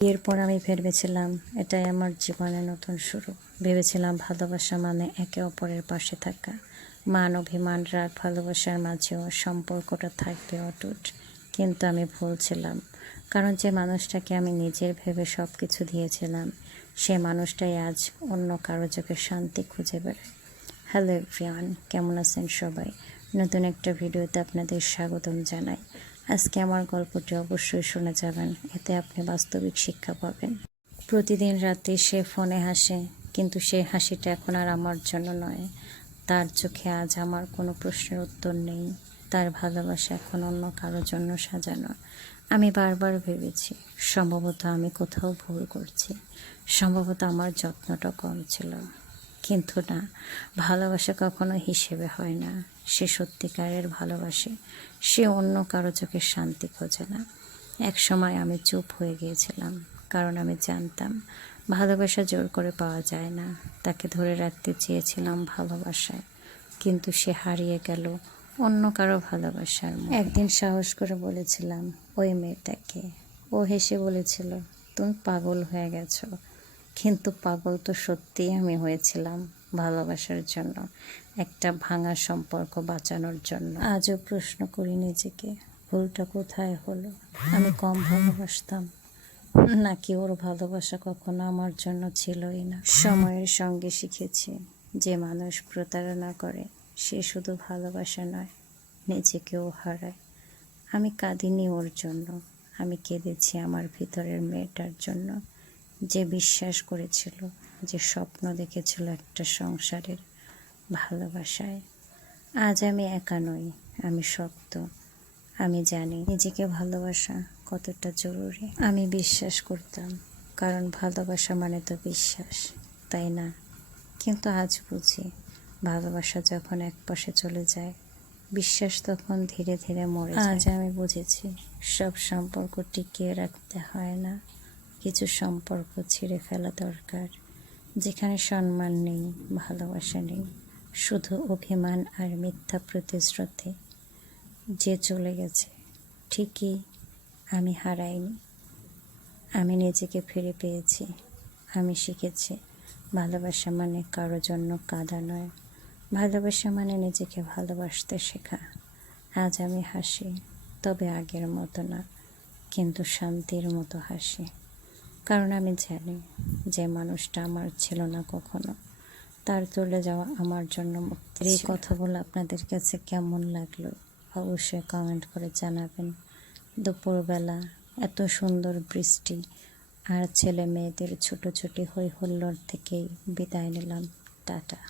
এরপর আমি ভেবেছিলাম এটাই আমার জীবনের নতুন শুরু। ভেবেছিলাম ভালোবাসা মানে একে অপরের পাশে থাকা, মান অভিমান রাগ ভালোবাসার মাঝেও সম্পর্কটা থাকবে অটুট। কিন্তু আমি ভুল ছিলাম, কারণ যে মানুষটাকে আমি নিজের ভেবে সব কিছু দিয়েছিলাম, সে মানুষটাই আজ অন্য কারো চোখে শান্তি খুঁজে বেড়ায়। হ্যালো এভরিওয়ান, কেমন আছেন সবাই? নতুন একটা ভিডিওতে আপনাদের স্বাগতম জানাই। আজকে আমার গল্পটি অবশ্যই শুনে যাবেন, এতে আপনি বাস্তবিক শিক্ষা পাবেন। প্রতিদিন রাতে সে ফোনে হাসে, কিন্তু সেই হাসিটা এখন আর আমার জন্য নয়। তার চোখে আজ আমার কোনো প্রশ্নের উত্তর নেই। তার ভালোবাসা এখন অন্য কারোর জন্য সাজানো। আমি বারবার ভেবেছি সম্ভবত আমি কোথাও ভুল করছি, সম্ভবত আমার যত্নটা কম ছিল। কিন্তু না, ভালোবাসা কখনো হিসেবে হয় না। সে সত্যিকারের ভালোবাসে, সে অন্য কারো চোখে শান্তি খোঁজে না। এক সময় আমি চুপ হয়ে গিয়েছিলাম, কারণ আমি জানতাম ভালোবাসা জোর করে পাওয়া যায় না। তাকে ধরে রাখতে চেয়েছিলাম ভালোবাসায়, কিন্তু সে হারিয়ে গেল অন্য কারো ভালোবাসার মোহে। একদিন সাহস করে বলেছিলাম, ওই মেয়েটাকে। ও হেসে বলেছিল, তুমি পাগল হয়ে গেছো। কিন্তু পাগল তো সত্যিই আমি হয়েছিলাম, ভালোবাসার জন্য, একটা ভাঙা সম্পর্ক বাঁচানোর জন্য। আজও প্রশ্ন করি নিজেকে, ভুলটা কোথায় হলো? আমি কম ভালোবাসতাম, নাকি ওর ভালোবাসা কখনো আমার জন্য ছিলই না? সময়ের সঙ্গে শিখেছি, যে মানুষ প্রতারণা করে সে শুধু ভালোবাসা নয়, নিজেকেও হারায়। আমি কাঁদিনি ওর জন্য, আমি কেঁদেছি আমার ভিতরের মেয়েটার জন্য, যে বিশ্বাস করেছিল, যে স্বপ্ন দেখেছিল একটা সংসারের ভালোবাসায়। আজ আমি একা নই, আমি শক্ত। আমি জানি নিজেকে ভালোবাসা কতটা জরুরি। আমি বিশ্বাস করতাম, কারণ ভালোবাসা মানে তো বিশ্বাস, তাই না? কিন্তু আজ বুঝি ভালোবাসা যখন এক পাশে চলে যায়, বিশ্বাস তখন ধীরে ধীরে মরে যায়। আজ আমি বুঝেছি সব সম্পর্ক টিকিয়ে রাখতে হয় না, কিছু সম্পর্ক ছিঁড়ে ফেলা দরকার। যেখানে সম্মান নেই, ভালোবাসা নেই, শুধু অভিমান আর মিথ্যা প্রতিশ্রুতি। যে চলে গেছে, ঠিকই, আমি হারাইনি, আমি নিজেকে ফিরে পেয়েছি। আমি শিখেছি ভালোবাসা মানে কারো জন্য কাঁদা নয়, ভালোবাসা মানে নিজেকে ভালোবাসতে শেখা। আজ আমি হাসি, তবে আগের মতো না, কিন্তু শান্তির মতো হাসি। কারণ আমি জানি যে মানুষটা আমার ছিল না কখনো, তার চলে যাওয়া আমার জন্য মুক্তি। এই কথাগুলো আপনাদের কাছে কেমন লাগলো অবশ্যই কমেন্ট করে জানাবেন। দুপুরবেলা এত সুন্দর বৃষ্টি আর ছেলে মেয়েদের ছোটোছুটি হই হুল্লোড় থেকেই বিদায় নিলাম। টাটা।